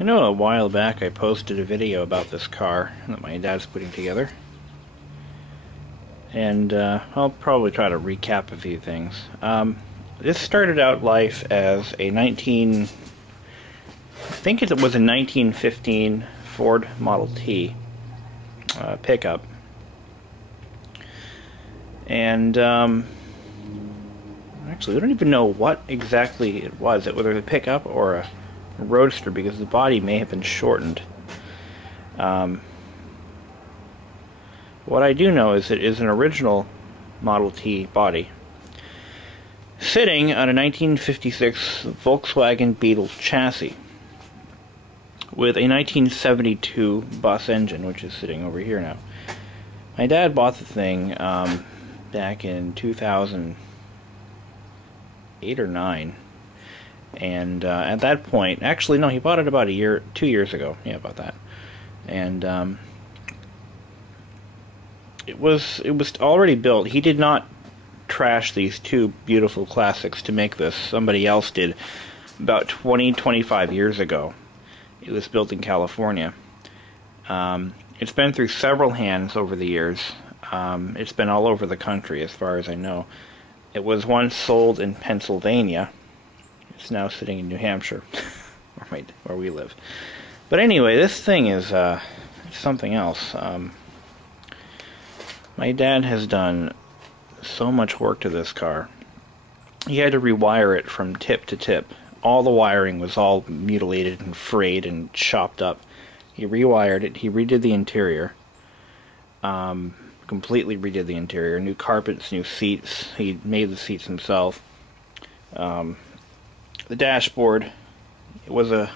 I know a while back I posted a video about this car that my dad's putting together. And I'll probably try to recap a few things. This started out life as a I think it was a 1915 Ford Model T pickup. And actually, we don't even know what exactly it was. It was a pickup or a roadster, because the body may have been shortened. What I do know is it is an original Model T body, sitting on a 1956 Volkswagen Beetle chassis with a 1972 bus engine, which is sitting over here now. My dad bought the thing back in 2008 or 9, and at that point, actually no, he bought it about 2 years ago. Yeah, about that. And it was already built. He did not trash these two beautiful classics to make this. Somebody else did about 25 years ago. It was built in California. It's been through several hands over the years. It's been all over the country, as far as I know. It was once sold in Pennsylvania. It's now sitting in New Hampshire, where we live. But anyway, this thing is something else. My dad has done so much work to this car. He had to rewire it from tip to tip. All the wiring was all mutilated and frayed and chopped up. He rewired it. He redid the interior. Completely redid the interior. New carpets, new seats. He made the seats himself. The dashboard, it was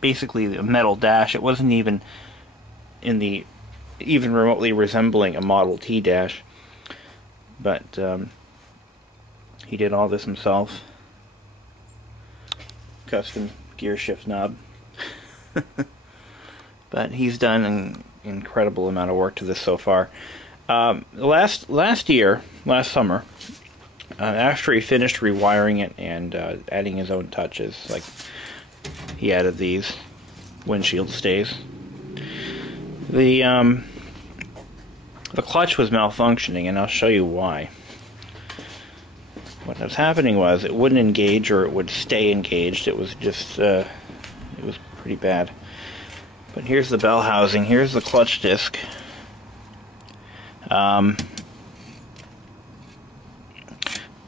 basically a metal dash. It wasn't even even remotely resembling a Model T dash, but he did all this himself. Custom gear shift knob. But he's done an incredible amount of work to this so far. Last summer, after he finished rewiring it and adding his own touches, like he added these windshield stays, the clutch was malfunctioning, and I'll show you why. What was happening was it wouldn't engage, or it would stay engaged. It was just it was pretty bad. But here's the bell housing. Here's the clutch disc.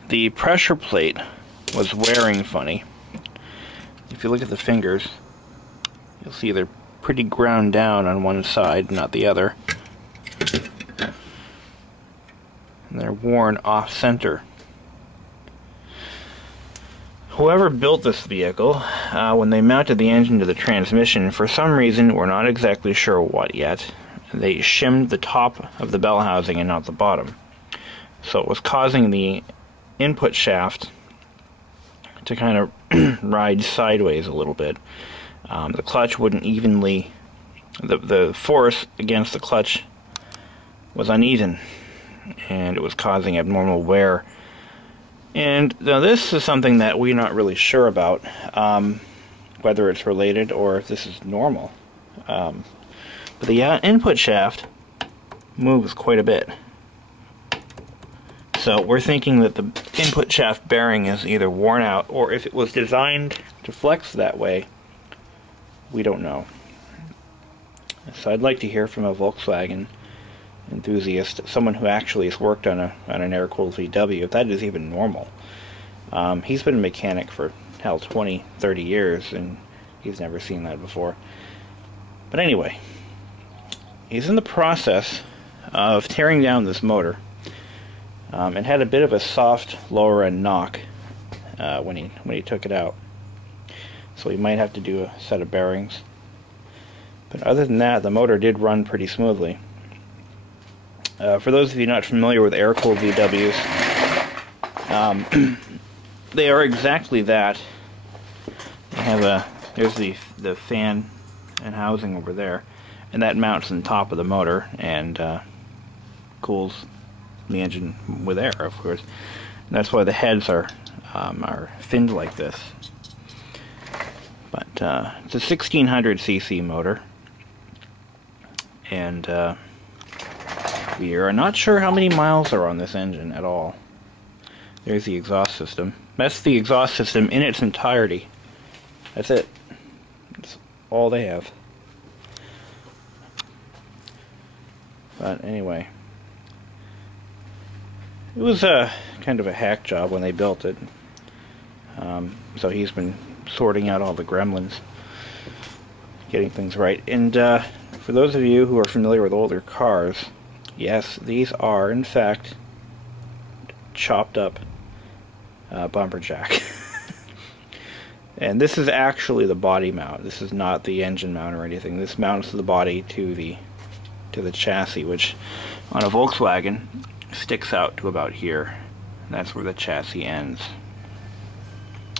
The pressure plate was wearing funny. If you look at the fingers, you'll see they're pretty ground down on one side, not the other. And they're worn off center. Whoever built this vehicle, when they mounted the engine to the transmission, for some reason, we're not exactly sure what yet, they shimmed the top of the bell housing and not the bottom. So it was causing the input shaft to kind of ride sideways a little bit. The clutch wouldn't evenly, the force against the clutch was uneven, and it was causing abnormal wear. And now this is something that we're not really sure about, whether it's related or if this is normal. But the input shaft moves quite a bit. So we're thinking that the input shaft bearing is either worn out, or if it was designed to flex that way, we don't know. So I'd like to hear from a Volkswagen enthusiast, someone who actually has worked on an air-cooled VW, if that is even normal. He's been a mechanic for, hell, 20, 30 years, and he's never seen that before. But anyway, he's in the process of tearing down this motor, and had a bit of a soft lower end knock when he took it out. So he might have to do a set of bearings. But other than that, the motor did run pretty smoothly. For those of you not familiar with air-cooled VWs, they are exactly that. They have there's the fan and housing over there, and that mounts on top of the motor and cools the engine with air, of course. And that's why the heads are finned like this. But it's a 1600cc motor, and we are not sure how many miles are on this engine at all. There's the exhaust system. That's the exhaust system in its entirety. That's it. That's all they have. But anyway, it was kind of a hack job when they built it. So he's been sorting out all the gremlins, getting things right. And for those of you who are familiar with older cars, yes, these are in fact chopped up bumper jack. And this is actually the body mount. This is not the engine mount or anything. This mounts the body to the chassis, which on a Volkswagen sticks out to about here. And that's where the chassis ends.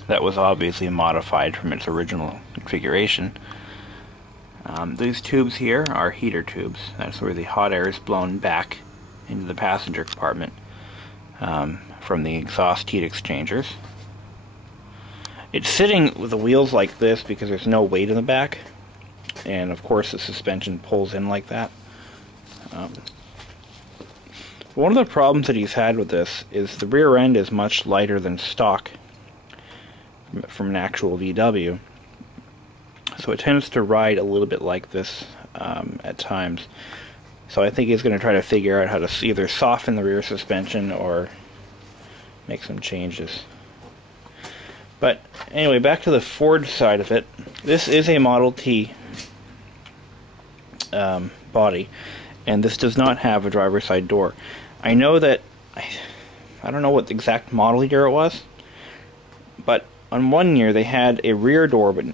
That was obviously modified from its original configuration. These tubes here are heater tubes. That's where the hot air is blown back into the passenger compartment from the exhaust heat exchangers. It's sitting with the wheels like this because there's no weight in the back, and of course the suspension pulls in like that. One of the problems that he's had with this is the rear end is much lighter than stock from an actual VW, so it tends to ride a little bit like this at times. So I think he's going to try to figure out how to either soften the rear suspension or make some changes. But anyway, back to the Ford side of it. This is a Model T body, and this does not have a driver's side door. I know that I don't know what the exact model year it was, but on one year they had a rear door but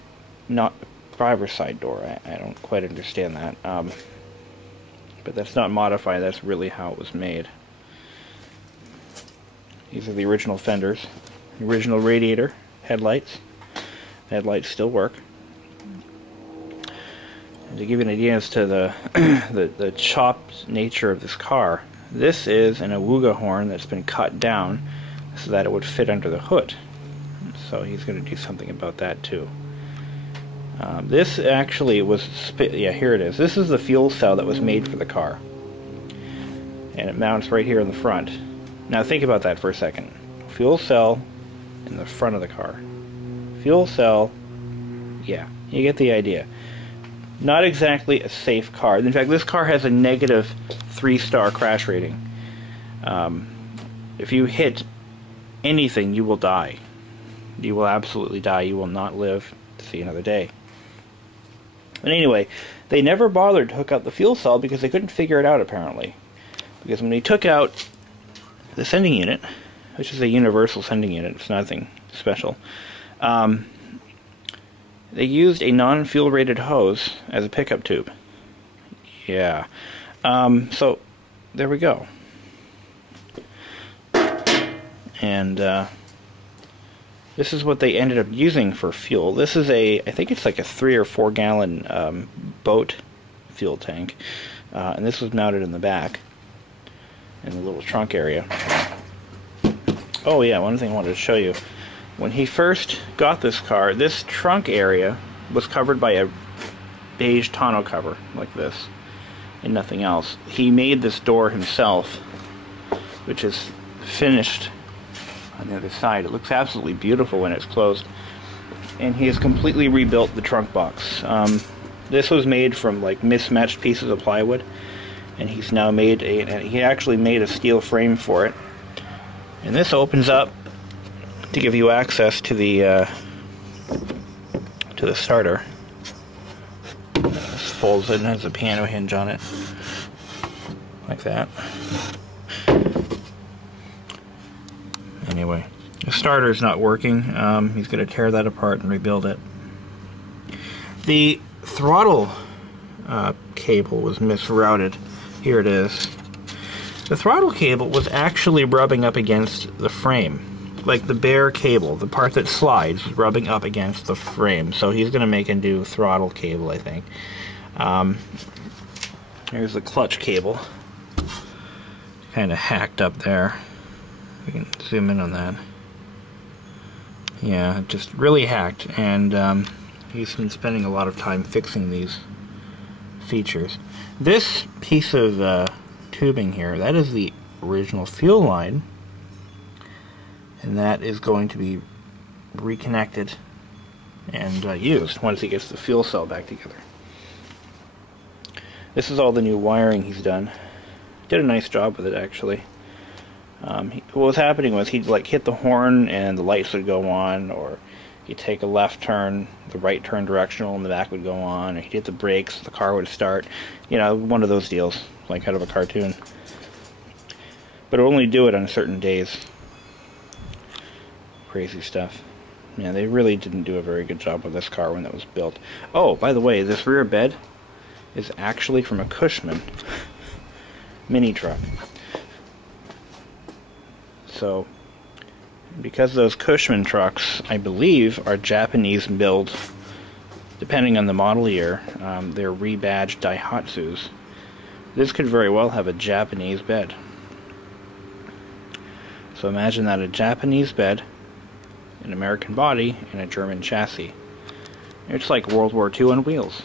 not a driver's side door. I don't quite understand that. But that's not modified, that's really how it was made. These are the original fenders, the original radiator, headlights. The headlights still work. And to give you an idea as to the chopped nature of this car, this is an Awuga horn that's been cut down so that it would fit under the hood. So he's going to do something about that too. This actually was, yeah, here it is. This is the fuel cell that was made for the car. And it mounts right here in the front. Now think about that for a second. Fuel cell in the front of the car. Fuel cell, yeah, you get the idea. Not exactly a safe car. In fact, this car has a negative 3-star crash rating. If you hit anything, you will die. You will absolutely die. You will not live to see another day. But anyway, they never bothered to hook up the fuel cell because they couldn't figure it out, apparently. Because when they took out the sending unit, which is a universal sending unit, it's nothing special, they used a non-fuel rated hose as a pickup tube. Yeah. So, there we go. And, this is what they ended up using for fuel. This is I think it's like a 3 or 4 gallon boat fuel tank. And this was mounted in the back, in the little trunk area. Oh yeah, one thing I wanted to show you. When he first got this car, this trunk area was covered by a beige tonneau cover, like this, and nothing else. He made this door himself, which is finished on the other side. It looks absolutely beautiful when it's closed. And he has completely rebuilt the trunk box. This was made from like mismatched pieces of plywood, and he's now made he actually made a steel frame for it. And this opens up to give you access to the starter. This folds in, has a piano hinge on it, like that. Anyway, the starter's not working. He's going to tear that apart and rebuild it. The throttle cable was misrouted. Here it is. The throttle cable was actually rubbing up against the frame. Like the bare cable, the part that slides, was rubbing up against the frame. So he's going to make a new throttle cable, I think. Here's the clutch cable. Kind of hacked up there. We can zoom in on that. Yeah, just really hacked, and he's been spending a lot of time fixing these features. This piece of tubing here, that is the original fuel line, and that is going to be reconnected and used once he gets the fuel cell back together. This is all the new wiring he's done. Did a nice job with it, actually. What was happening was he'd like hit the horn and the lights would go on, or he'd take a left turn, the right turn directional and the back would go on, or he'd hit the brakes, the car would start. You know, one of those deals, like out of a cartoon. But it'll only do it on certain days. Crazy stuff. Yeah, they really didn't do a very good job with this car when it was built. Oh, by the way, this rear bed is actually from a Cushman mini truck. So, because those Cushman trucks, I believe, are Japanese build, depending on the model year, they're rebadged Daihatsus. This could very well have a Japanese bed. So imagine that, a Japanese bed, an American body, and a German chassis. It's like World War II on wheels.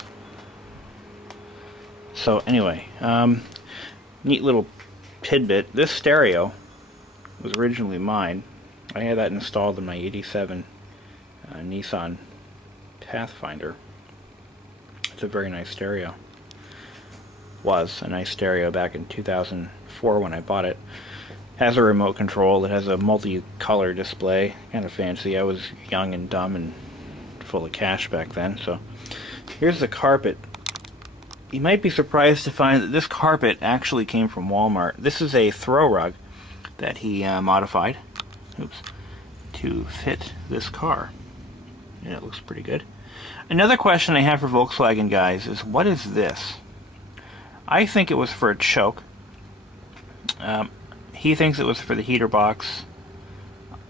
So anyway, neat little tidbit. This stereo was originally mine. I had that installed in my '87 Nissan Pathfinder. It's a very nice stereo. Was a nice stereo back in 2004 when I bought it. Has a remote control. It has a multi-color display. Kind of fancy. I was young and dumb and full of cash back then. So here's the carpet. You might be surprised to find that this carpet actually came from Walmart. This is a throw rug that he modified, to fit this car, and it looks pretty good. Another question I have for Volkswagen guys is, what is this? I think it was for a choke. He thinks it was for the heater box.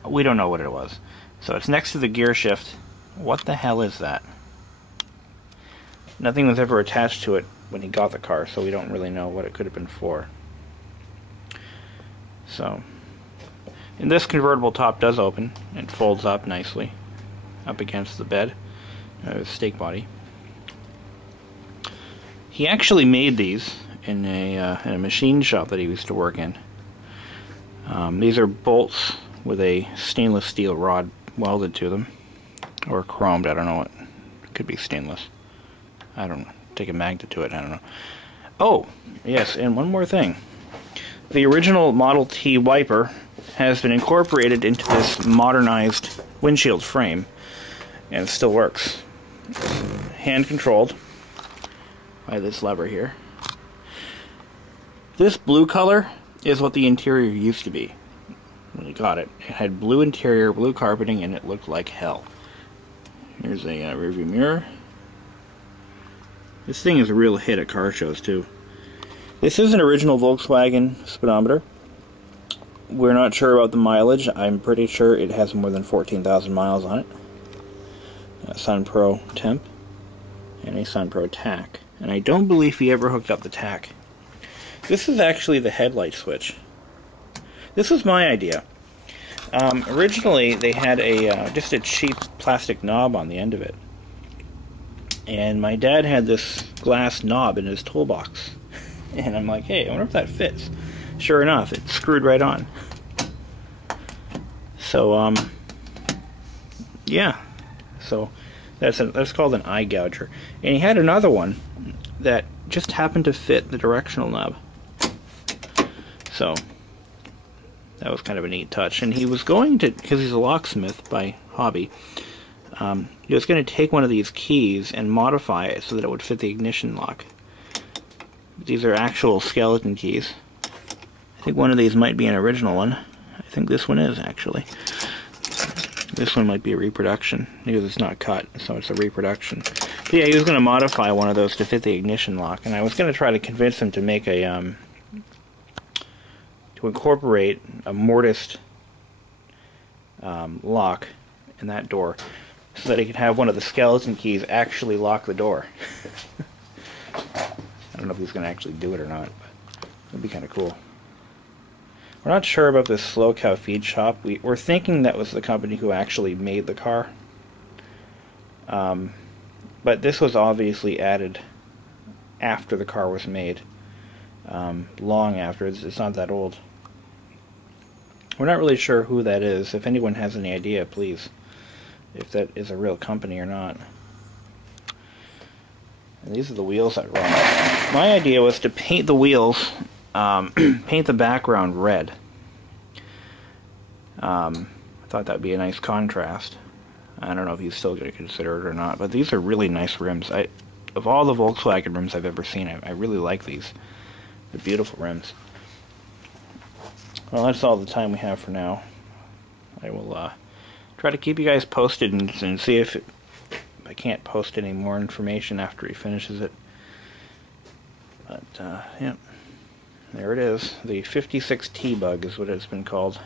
We don't know what it was. So it's next to the gear shift. What the hell is that? Nothing was ever attached to it when he got the car, so we don't really know what it could have been for. So, and this convertible top does open and folds up nicely up against the bed, steak body. He actually made these in a machine shop that he used to work in. These are bolts with a stainless steel rod welded to them, or chromed. I don't know what. It could be stainless. I don't know. Take a magnet to it. I don't know. Oh, yes, and one more thing. The original Model T wiper has been incorporated into this modernized windshield frame, and it still works. Hand controlled by this lever here. This blue color is what the interior used to be when you got it. It had blue interior, blue carpeting, and it looked like hell. Here's a rearview mirror. This thing is a real hit at car shows too. This is an original Volkswagen speedometer. We're not sure about the mileage. I'm pretty sure it has more than 14,000 miles on it. A Sun Pro temp and a Sun Pro tack. And I don't believe he ever hooked up the tack. This is actually the headlight switch. This was my idea. Originally they had just a cheap plastic knob on the end of it. And my dad had this glass knob in his toolbox. And I'm like, hey, I wonder if that fits. Sure enough, it screwed right on. So, yeah. So, that's called an eye gouger. And he had another one that just happened to fit the directional knob. So, that was kind of a neat touch. And he was going to, because he's a locksmith by hobby, he was going to take one of these keys and modify it so that it would fit the ignition lock. These are actual skeleton keys. I think one of these might be an original one. I think this one is, actually. This one might be a reproduction, because it's not cut, so it's a reproduction. But yeah, he was going to modify one of those to fit the ignition lock, and I was going to try to convince him to make a, to incorporate a mortised lock in that door, so that he could have one of the skeleton keys actually lock the door. I don't know if he's going to actually do it or not, but it'd be kind of cool. We're not sure about this Slow Cow Feed Shop. We're thinking that was the company who actually made the car. But this was obviously added after the car was made. Long after. It's not that old. We're not really sure who that is. If anyone has any idea, please. If that is a real company or not. And these are the wheels that run. My idea was to paint the wheels, paint the background red. I thought that would be a nice contrast. I don't know if he's still going to consider it or not, but these are really nice rims. Of all the Volkswagen rims I've ever seen, I really like these. They're beautiful rims. Well, that's all the time we have for now. I will try to keep you guys posted and see if I can't post any more information after he finishes it. But, yeah. There it is. The 56T bug is what it's been called.